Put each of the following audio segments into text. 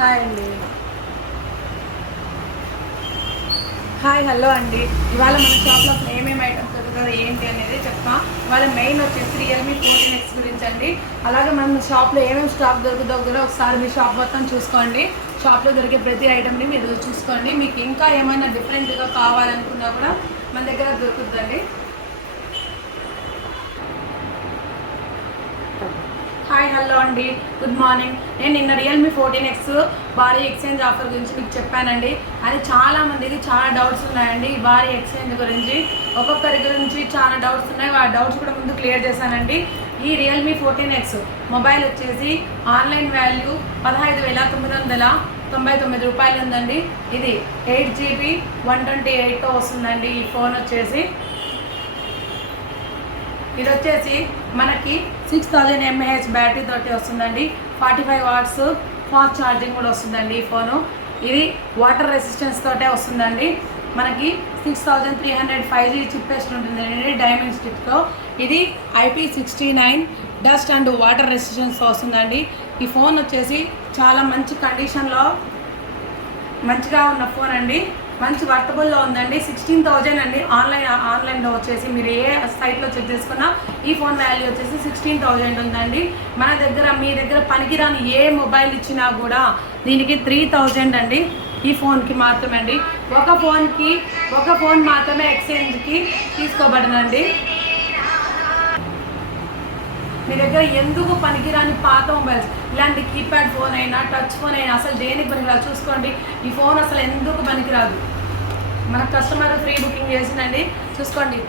Hi అండి hi hello అండి. ఇవాళ మన షాప్లో ఏమేమి ఐటమ్స్ దొరుకుతుందో ఏంటి అనేది చెప్తాం. ఇవాళ మెయిన్ వచ్చేసి రియల్మీ ఫోర్టీన్ ఎక్స్ గురించి అండి అలాగే మనం షాప్లో ఏమేమి స్టాక్ దొరుకుతుందో కూడా ఒకసారి మీ షాప్ మొత్తం చూసుకోండి. షాప్లో దొరికే ప్రతి ఐటమ్ని మీరు చూసుకోండి. మీకు ఇంకా ఏమైనా డిఫరెంట్గా కావాలనుకున్నా కూడా మన దగ్గర దొరుకుతుందండి. హాయ్ హలో అండి గుడ్ మార్నింగ్. నేను నిన్న రియల్మీ ఫోర్టీన్ ఎక్స్ భారీ ఎక్స్చేంజ్ ఆఫర్ గురించి మీకు చెప్పానండి. అది చాలా మందికి చాలా డౌట్స్ ఉన్నాయండి ఈ భారీ ఎక్స్చేంజ్ గురించి. ఒక్కొక్కరి గురించి చాలా డౌట్స్ ఉన్నాయి. ఆ డౌట్స్ కూడా ముందు క్లియర్ చేశానండి. ఈ రియల్మీ ఫోర్టీన్ ఎక్స్ మొబైల్ వచ్చేసి ఆన్లైన్ వాల్యూ పదహైదు వేల తొమ్మిది వందల తొంభై తొమ్మిది రూపాయలు ఉందండి. ఇది ఎయిట్ జీబీ వన్ ట్వంటీ ఎయిట్తో వస్తుందండి. ఈ ఫోన్ వచ్చేసి ఇది వచ్చేసి మనకి సిక్స్ థౌజండ్ ఎంఏహెచ్ బ్యాటరీ తోటి వస్తుందండి. Forty five watts fast charging కూడా వస్తుందండి ఈ ఫోను. ఇది వాటర్ రెసిస్టెన్స్ తోటే వస్తుందండి. మనకి six thousand three hundred five G chipset ఉంటుందండి డైమండ్ స్టిక్తో. ఇది IP sixty nine dust and water resistance వస్తుందండి. ఈ ఫోన్ వచ్చేసి చాలా మంచి కండిషన్లో మంచిగా ఉన్న ఫోన్ అండి. మంచి వర్తబుల్లో ఉందండి. సిక్స్టీన్ థౌజండ్ అండి. ఆన్లైన్ ఆన్లైన్లో వచ్చేసి మీరు ఏ సైట్లో చెక్ చేసుకున్నా ఈ ఫోన్ వాల్యూ వచ్చేసి సిక్స్టీన్ థౌజండ్ ఉందండి. మన దగ్గర మీ దగ్గర పనికిరాని ఏ మొబైల్ ఇచ్చినా కూడా దీనికి త్రీ థౌజండ్ అండి ఈ ఫోన్కి మాత్రమే అండి. ఒక ఫోన్కి ఒక ఫోన్ మాత్రమే ఎక్స్చేంజ్కి తీసుకోబడినండి. మీ దగ్గర ఎందుకు పనికిరాని పాత మొబైల్స్? ఇలాంటి కీప్యాడ్ ఫోన్ అయినా టచ్ ఫోన్ అయినా అసలు దేనికి పనికిరాదు చూసుకోండి ఈ ఫోన్ అసలు ఎందుకు పనికిరాదు? మన కస్టమర్ ఫ్రీ బుకింగ్ చేసిందండి చూసుకోండి.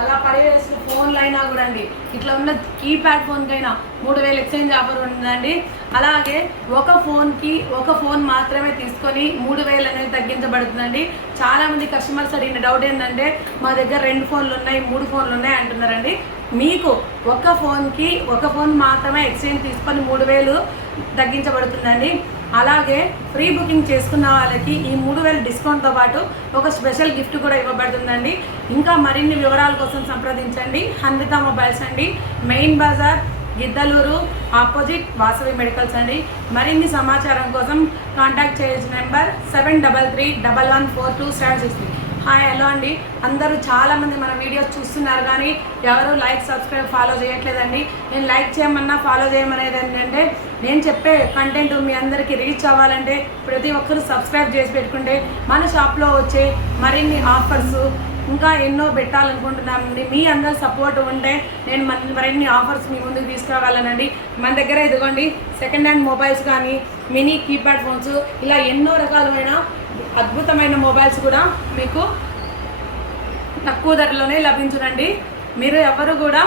అలా పడివేసిన ఫోన్లు అయినా కూడా అండి ఇట్లా ఉన్న కీప్యాడ్ ఫోన్కైనా మూడు వేలు ఎక్స్చేంజ్ ఆఫర్ ఉందండి. అలాగే ఒక ఫోన్కి ఒక ఫోన్ మాత్రమే తీసుకొని మూడు వేలు అనేది తగ్గించబడుతుందండి. చాలామంది కస్టమర్స్ అడిగిన డౌట్ ఏంటంటే మా దగ్గర రెండు ఫోన్లు ఉన్నాయి మూడు ఫోన్లు ఉన్నాయి అంటున్నారండి. మీకు ఒక ఫోన్కి ఒక ఫోన్ మాత్రమే ఎక్స్చేంజ్ తీసుకొని మూడు వేలు తగ్గించబడుతుందండి. అలాగే ఫ్రీ బుకింగ్ చేసుకున్న వాళ్ళకి ఈ మూడు వేల డిస్కౌంట్తో పాటు ఒక స్పెషల్ గిఫ్ట్ కూడా ఇవ్వబడుతుందండి. ఇంకా మరిన్ని వివరాల కోసం సంప్రదించండి. హన్విత మొబైల్స్ అండి. Main Bazar Giddalur opposite Vasavi medicals అండి. మరిన్ని సమాచారం కోసం కాంటాక్ట్ చేయాల్సిన number seven double three double one four two seven six three. Hi hello అండి. అందరూ చాలామంది మన వీడియోస్ చూస్తున్నారు కానీ ఎవరు లైక్ సబ్స్క్రైబ్ ఫాలో చేయట్లేదండి. నేను లైక్ చేయమన్నా ఫాలో చేయమనేది ఏంటంటే నేను చెప్పే కంటెంట్ మీ అందరికీ రీచ్ అవ్వాలంటే ప్రతి ఒక్కరు సబ్స్క్రైబ్ చేసి పెట్టుకుంటే మన షాప్లో వచ్చే మరిన్ని ఆఫర్స్ ఇంకా ఎన్నో పెట్టాలనుకుంటున్నామండి. మీ అందరి సపోర్ట్ ఉంటే నేను మన మరిన్ని ఆఫర్స్ మీ ముందుకు తీసుకురావాలనండి. మన దగ్గర ఇదిగోండి సెకండ్ హ్యాండ్ మొబైల్స్ కానీ మినీ కీప్యాడ్ ఫోన్స్ ఇలా ఎన్నో రకాలైన అద్భుతమైన మొబైల్స్ కూడా మీకు తక్కువ ధరలోనే లభించునండి. మీరు ఎవరు కూడా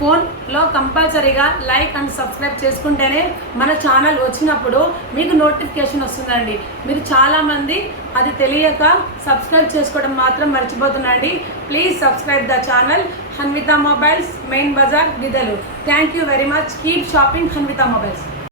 ఫోన్లో కంపల్సరీగా లైక్ అండ్ సబ్స్క్రైబ్ చేసుకుంటేనే మన ఛానల్ వచ్చినప్పుడు మీకు నోటిఫికేషన్ వస్తుందండి. మీరు చాలామంది అది తెలియక సబ్స్క్రైబ్ చేసుకోవడం మాత్రం మర్చిపోతుందండి please subscribe the channel Hanvitha mobiles main Bazar Giddalur. Thank you very much keep shopping Hanvitha mobiles.